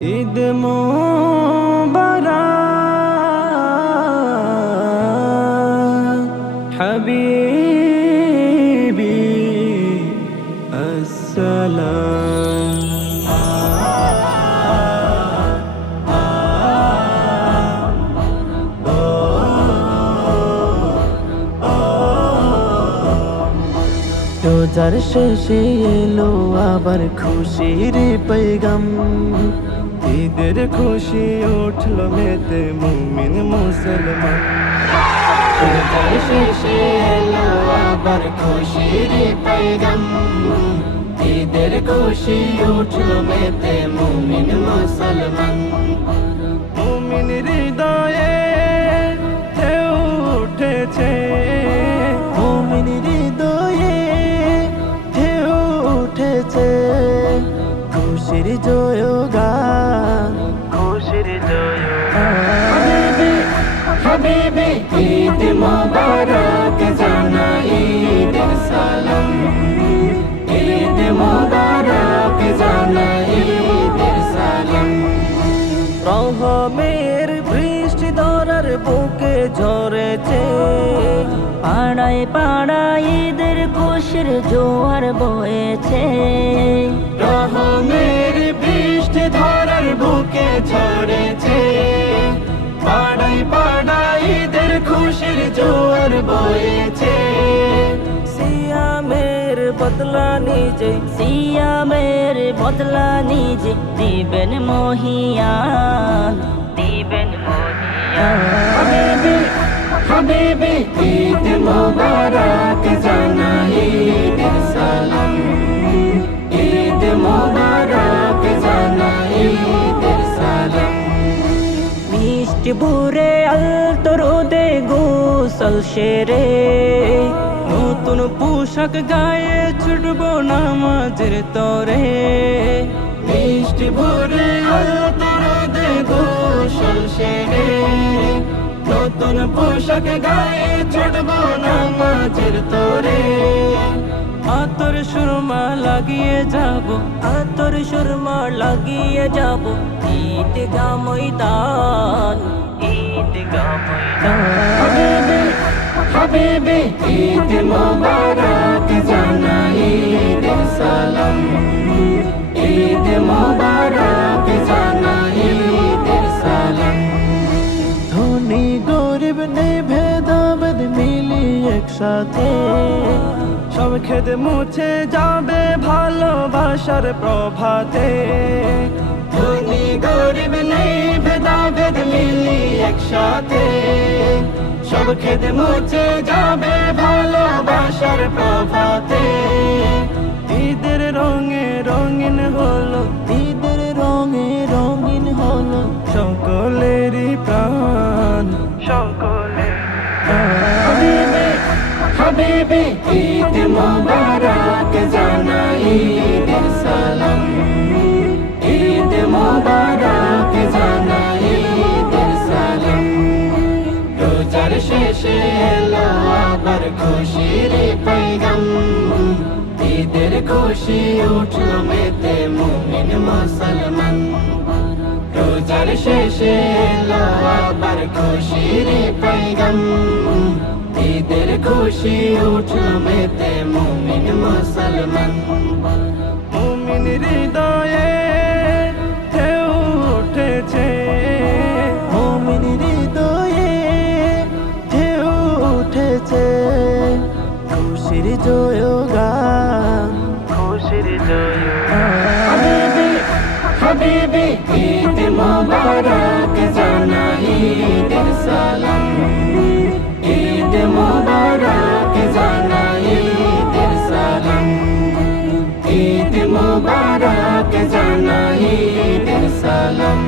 ঈদ মোবারক হাবিবি আসসালাম। রোজার শেষে এলো আবার খুশির পেগাম, ঈদের খুশি উঠল মেতে মুমিন মুসলমান। রোজার শেষে এলো আবার খুশির পেগাম, ঈদের খুশি উঠল মেতে মুমিন মুসলমান। মুমিন হৃদয়ে ঢেউ উঠেছে, মুমিন হৃদয়ে ঢেউ উঠেছে, খুশির জয়গান, খুশির জয়গান। হাবিবি হাবিবি ঈদ মোবারক জানাই ঈদের সালাম, ঈদ মোবারক জানাই ঈদের সালাম। রহমের বৃষ্টি ধরার বুকে ঝরেছে, পাড়ায় পাড়ায় ঈদের খুশির জোয়ার বয়েছে। রহমের বৃষ্টি ধরার বুকে ঝরেছে, পাড়ায় পাড়ায় ঈদের খুশির জোয়ার বয়েছে। সিয়ামের বদলা নিজে, সিয়ামের বদলা নিজে দিবেন মহিয়ান, দিবেন মহিয়ান। হাবিবি হাবিবি ঈদ মোবারক জানাই ঈদের সালাম, ঈদ মোবারক জানাই ঈদের সালাম। মিষ্টি ভুরে আলতো রোদে গোসল সেরে, নতুন পোশাক গায়ে ছুটবো নামাজের তরে। মিষ্টি ভরে আলতো রোদে গোসল সেরে, নতুন পোশাক গায়ে ছুটবো নামাজের তরে। আতর সুরমা লাগিয়ে যাব, আতর সুরমা লাগিয়ে যাব ঈদগা ময়দান, ঈদগা ময়দান। হাবিবি হাবিবি ঈদ মোবারক জানাই ঈদের সালাম, ঈদ মোবারক জানাই ঈদের সালাম। ধনী গরিব নেই ভেদাভেদ মিলি একসাথে, সব খেদে মুছে যাবে ভালোবাসার প্রভাতে। ধনী গরিব নেই ভেদাভেদ মিলি একসাথে, সব খেদে মুছে যাবে ভালোবাসার প্রভাতে। ঈদের রঙে রঙিন হলো, ঈদের রঙে রঙিন হলো সকলেরই প্রাণ, সকলের হাবিবি হাবিবি ঈদ মোবারক জানাই ঈদের সালাম, ঈদ মোবারক জানাই ঈদের সালাম। রোজার শেষে এলো আবার খুশির পেগাম, ঈদের খুশি উঠল মেতে মুমিন মুসলমান। রোজার শেষে এলো আবার খুশির পেগাম, ঈদের খুশি উঠল মেতে মুমিন মুসলমান। মুমিন হৃদয়ে ঢেউ উঠেছে, মুমিন হৃদয়ে ঢেউ উঠেছে, খুশির জয়গান, খুশির জয়গান। হাবিবি হাবিবি ঈদ মোবারক জানাই ঈদের সালাম, ঈদ মোবারক জানাই ঈদের সালাম, ঈদ মোবারক জানাই ঈদের সালাম।